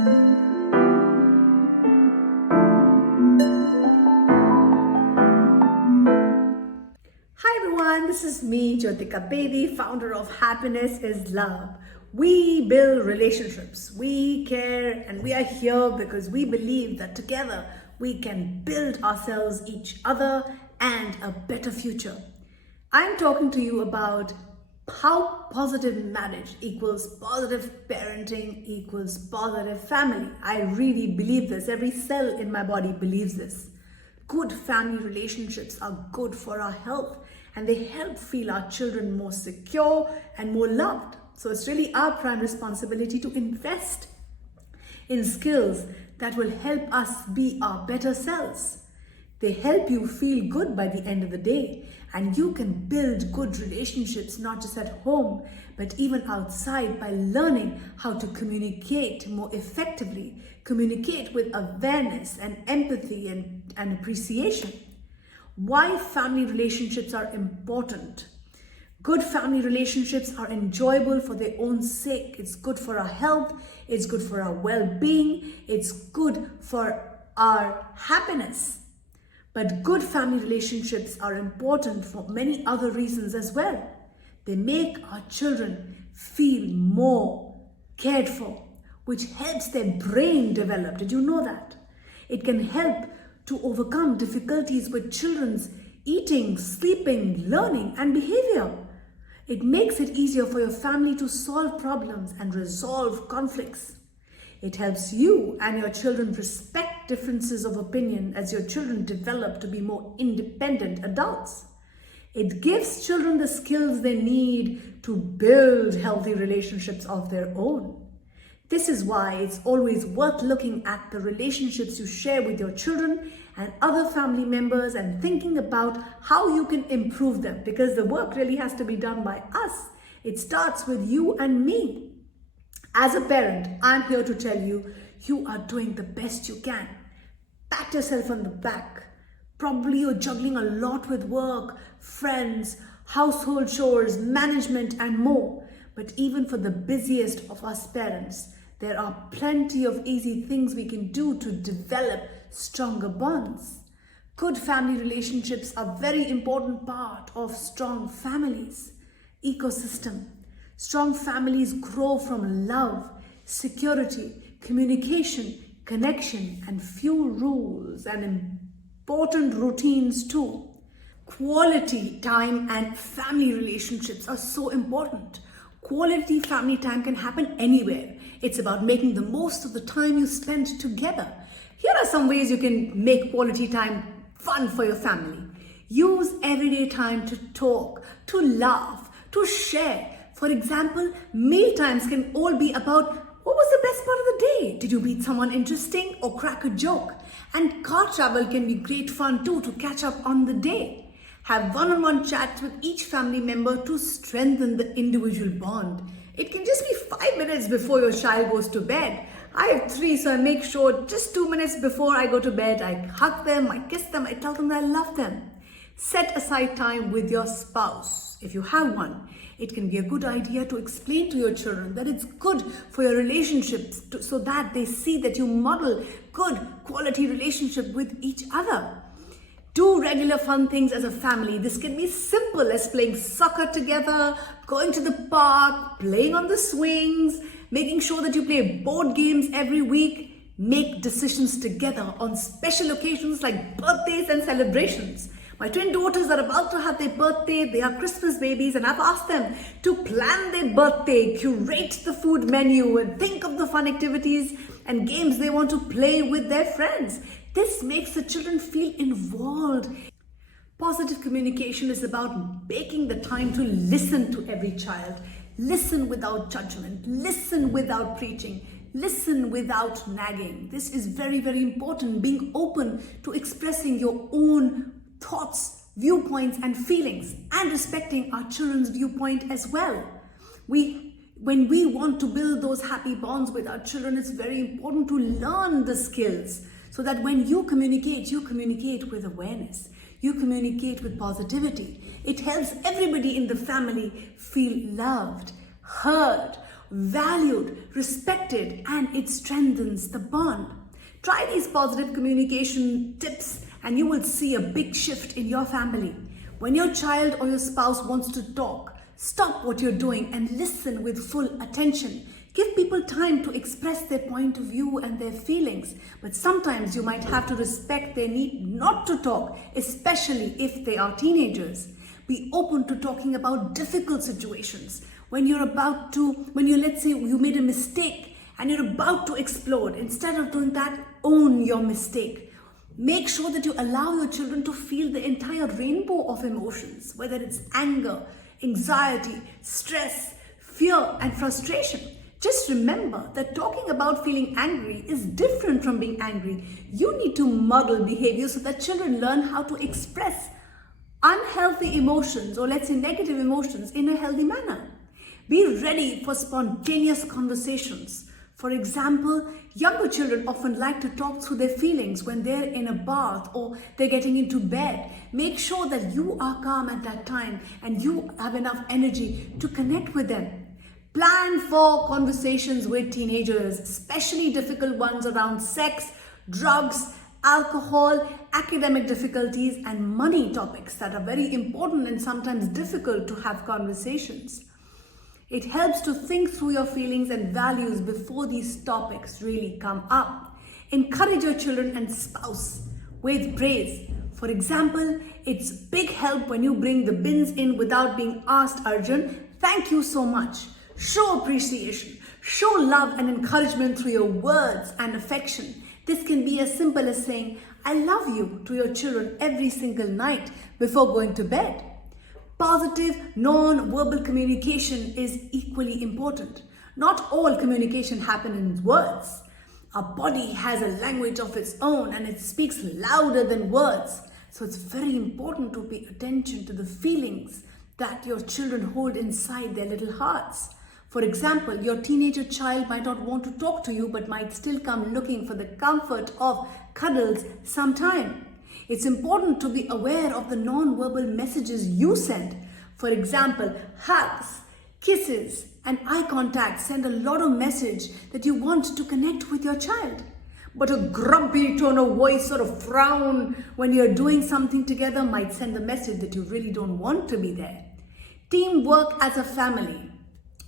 Hi everyone, this is me, Jyotika Bedi, founder of Happiness is Love. We build relationships, we care, and we are here because we believe that together we can build ourselves, each other, and a better future. I'm talking to you about how positive marriage equals positive parenting equals positive family. I really believe this. Every cell in my body believes this. Good family relationships are good for our health and they help feel our children more secure and more loved. So it's really our prime responsibility to invest in skills that will help us be our better selves. They help you feel good by the end of the day, and you can build good relationships not just at home but even outside by learning how to communicate more effectively, communicate with awareness and empathy and appreciation. Why family relationships are important. Good family relationships are enjoyable for their own sake. It's good for our health, it's good for our well-being, it's good for our happiness. But good family relationships are important for many other reasons as well. They make our children feel more cared for, which helps their brain develop. Did you know that? It can help to overcome difficulties with children's eating, sleeping, learning, and behavior. It makes it easier for your family to solve problems and resolve conflicts. It helps you and your children respect differences of opinion as your children develop to be more independent adults. It gives children the skills they need to build healthy relationships of their own. This is why it's always worth looking at the relationships you share with your children and other family members and thinking about how you can improve them, because the work really has to be done by us. It starts with you and me. As a parent, I'm here to tell you, you are doing the best you can. Pat yourself on the back. Probably you're juggling a lot with work, friends, household chores, management, and more. But even for the busiest of us parents, there are plenty of easy things we can do to develop stronger bonds. Good family relationships are a very important part of strong families' ecosystem. Strong families grow from love, security, communication, connection, and few rules and important routines too. Quality time and family relationships are so important. Quality family time can happen anywhere. It's about making the most of the time you spend together. Here are some ways you can make quality time fun for your family. Use everyday time to talk, to laugh, to share. For example, meal times can all be about what was the best part of the day? Did you meet someone interesting or crack a joke? And car travel can be great fun too to catch up on the day. Have one-on-one chats with each family member to strengthen the individual bond. It can just be 5 minutes before your child goes to bed. I have 3, so I make sure just 2 minutes before I go to bed, I hug them, I kiss them, I tell them that I love them. Set aside time with your spouse, if you have one. It can be a good idea to explain to your children that it's good for your relationships so that they see that you model good quality relationship with each other. Do regular fun things as a family. This can be simple as playing soccer together, going to the park, playing on the swings, making sure that you play board games every week. Make decisions together on special occasions like birthdays and celebrations. My twin daughters are about to have their birthday. They are Christmas babies and I've asked them to plan their birthday, curate the food menu and think of the fun activities and games they want to play with their friends. This makes the children feel involved. Positive communication is about making the time to listen to every child. Listen without judgment. Listen without preaching. Listen without nagging. This is very, very important. Being open to expressing your own thoughts, viewpoints, and feelings, and respecting our children's viewpoint as well. When we want to build those happy bonds with our children, it's very important to learn the skills so that when you communicate with awareness. You communicate with positivity. It helps everybody in the family feel loved, heard, valued, respected, and it strengthens the bond. Try these positive communication tips and you will see a big shift in your family. When your child or your spouse wants to talk, stop what you're doing and listen with full attention. Give people time to express their point of view and their feelings, but sometimes you might have to respect their need not to talk, especially if they are teenagers. Be open to talking about difficult situations. When let's say you made a mistake and you're about to explode, instead of doing that, own your mistake. Make sure that you allow your children to feel the entire rainbow of emotions, whether it's anger, anxiety, stress, fear, and frustration. Just remember that talking about feeling angry is different from being angry. You need to model behavior so that children learn how to express unhealthy emotions, or let's say negative emotions, in a healthy manner. Be ready for spontaneous conversations. For example, younger children often like to talk through their feelings when they're in a bath or they're getting into bed. Make sure that you are calm at that time and you have enough energy to connect with them. Plan for conversations with teenagers, especially difficult ones around sex, drugs, alcohol, academic difficulties, and money topics that are very important and sometimes difficult to have conversations. It helps to think through your feelings and values before these topics really come up. Encourage your children and spouse with praise. For example, it's big help when you bring the bins in without being asked, Arjun, thank you so much. Show appreciation, show love and encouragement through your words and affection. This can be as simple as saying, I love you to your children every single night before going to bed. Positive, non-verbal communication is equally important. Not all communication happens in words. Our body has a language of its own and it speaks louder than words. So it's very important to pay attention to the feelings that your children hold inside their little hearts. For example, your teenager child might not want to talk to you but might still come looking for the comfort of cuddles sometime. It's important to be aware of the non-verbal messages you send. For example, hugs, kisses, and eye contact send a lot of message that you want to connect with your child. But a grumpy tone of voice or a frown when you're doing something together might send the message that you really don't want to be there. Teamwork as a family.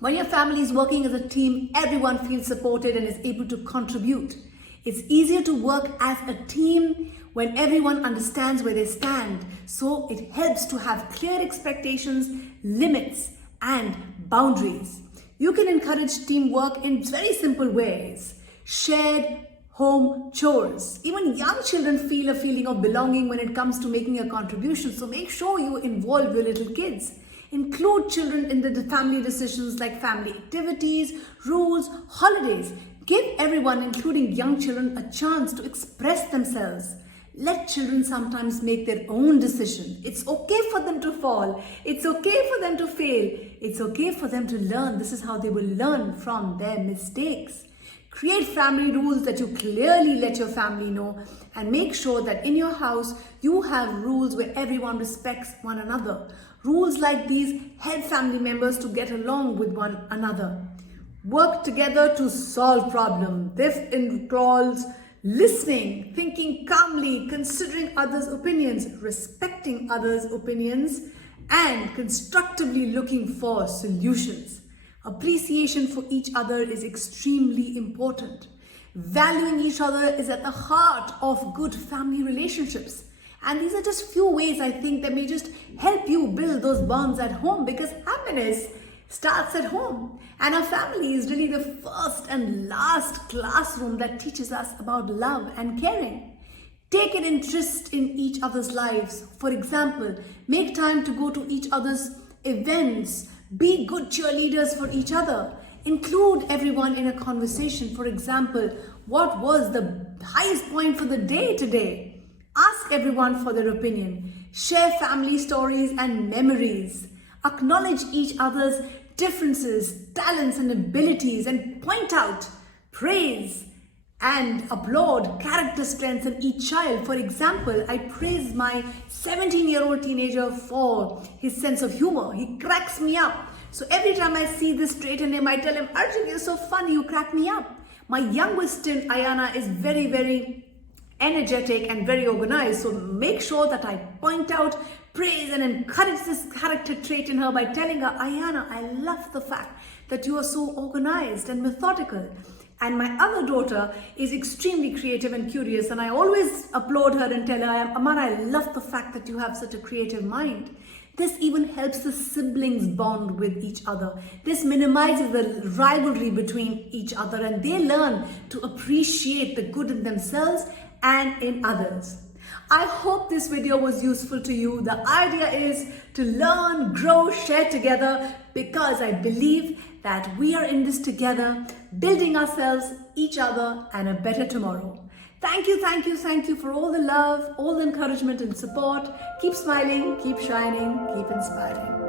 When your family is working as a team, everyone feels supported and is able to contribute. It's easier to work as a team when everyone understands where they stand. So it helps to have clear expectations, limits, and boundaries. You can encourage teamwork in very simple ways. Shared home chores. Even young children feel a feeling of belonging when it comes to making a contribution. So make sure you involve your little kids. Include children in the family decisions like family activities, rules, holidays. Give everyone, including young children, a chance to express themselves. Let children sometimes make their own decision. It's okay for them to fall. It's okay for them to fail. It's okay for them to learn. This is how they will learn from their mistakes. Create family rules that you clearly let your family know, and make sure that in your house you have rules where everyone respects one another. Rules like these help family members to get along with one another. Work together to solve problems. This involves listening, thinking calmly, considering others' opinions, respecting others' opinions, and constructively looking for solutions. Appreciation for each other is extremely important. Valuing each other is at the heart of good family relationships. And these are just few ways I think that may just help you build those bonds at home, because happiness starts at home. And our family is really the first and last classroom that teaches us about love and caring. Take an interest in each other's lives. For example, make time to go to each other's events. Be good cheerleaders for each other. Include everyone in a conversation. For example, what was the highest point for the day today? Ask everyone for their opinion. Share family stories and memories. Acknowledge each other's differences, talents, and abilities, and point out, praise, and applaud character strengths in each child. For example, I praise my 17-year-old teenager for his sense of humor. He cracks me up. So every time I see this trait in him, I tell him, Arjun, you're so funny, you crack me up. My youngest stint, Ayana, is very, very energetic and very organized. So make sure that I point out, praise and encourage this character trait in her by telling her, Ayana, I love the fact that you are so organized and methodical. And my other daughter is extremely creative and curious, and I always applaud her and tell her, Amara, I love the fact that you have such a creative mind. This even helps the siblings bond with each other. This minimizes the rivalry between each other, and they learn to appreciate the good in themselves and in others. I hope this video was useful to you. The idea is to learn, grow, share together, because I believe that we are in this together, building ourselves, each other, and a better tomorrow. Thank you for all the love, all the encouragement and support. Keep smiling, keep shining, keep inspiring.